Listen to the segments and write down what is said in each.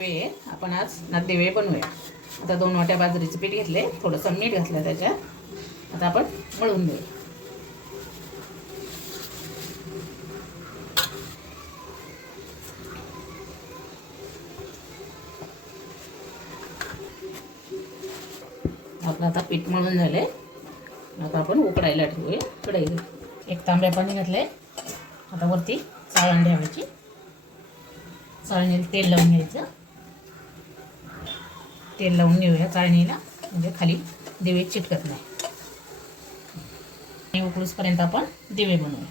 आपण आज नागदेवे बनवूया. आता 2 वाट्या बाजरीचं पीठ घेतले, थोडंसं मीठ घातलं त्याच्यात. आता आपण मळून घेऊ. आपलं आता पीठ मळून झाले. आता आपण उकडायला ठेवूया. कढई 1 तांब्या पाणी घातले. आता वरती चाळण ठेवायची. चाळणीला तेल लावून घ्यायचं. तेल लावून घेऊया चाळणीला, म्हणजे खाली दिवे चिटकत नाही. उकळूसपर्यंत आपण दिवे बनवूया.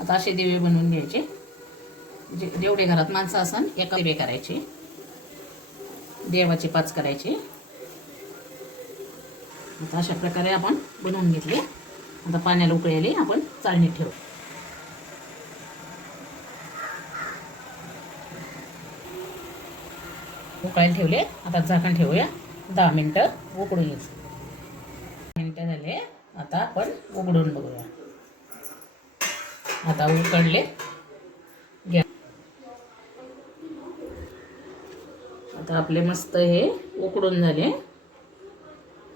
आता असे दिवे बनवून घ्यायचे. जेवढे घरात माणसं असन एका दिवे करायचे. देवाचे 5 करायचे. आता अशा प्रकारे आपण बनवून घेतले. आता पाण्याला उकळले आपण चाळणीत ठेवू. उकळायला ठेवले. आता झाकण ठेवूया. 10 मिनिटं उकडून घ्यायचं. 10 मिनिटं झाले. आता आपण उघडून बघूया. आता उकडले. आता आपले मस्त हे उकडून झाले.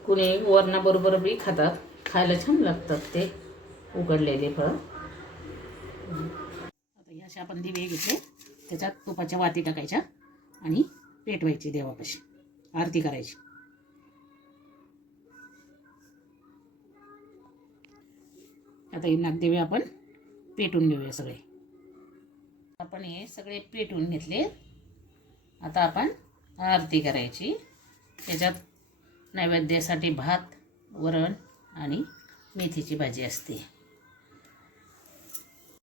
कुणी वरणाबरोबर बी खातात. खायला छान लागतात ते उकडलेले फळ. आता असे आपण दिवे घेतले. त्याच्यात तुपाच्या वाती टाकायच्या आणि पेटवायची देवापाशी. आरती करायची. आता हे नागदेवे आपण पेटून घेऊया सगळे. आपण हे सगळे पेटून घेतले. आता आपण आरती करायची. त्याच्यात नैवेद्यासाठी भात, वरण आणि मेथीची भाजी असते.